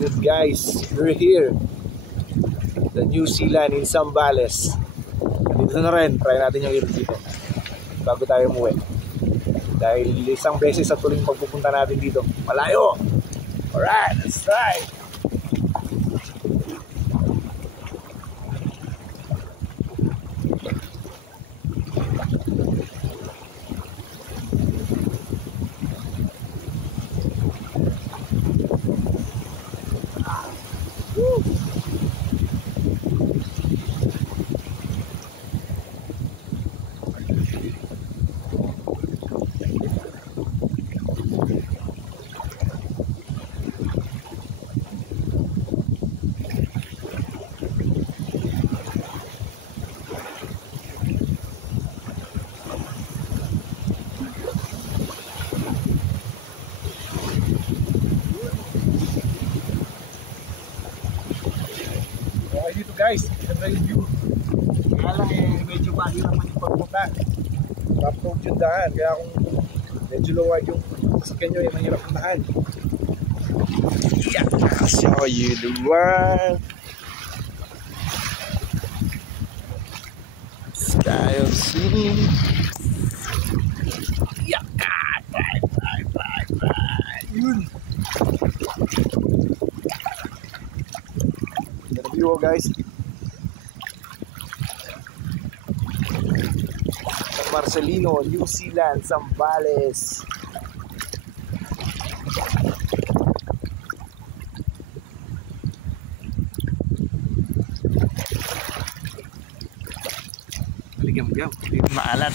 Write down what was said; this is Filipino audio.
Good guys, we're here. The New Zealand in Zambales. Dito na rin, try natin yung ilog dito bago tayo umuwi. Dahil isang beses sa tuling pagpupunta natin dito, malayo. Alright, let's try. Dito guys, ganda yung view. Kaya lang medyo mahirap man yung pagpunta. Top road yung daan, kaya kung medyo luwag yung sasakyan nyo, mahirap puntahan. Yeah, I'll show you the one. Sky of sea. Yeah, bye. Yun. View guys, San Marcelino, New Zealand, Zambales. Maligam-gam, maalat.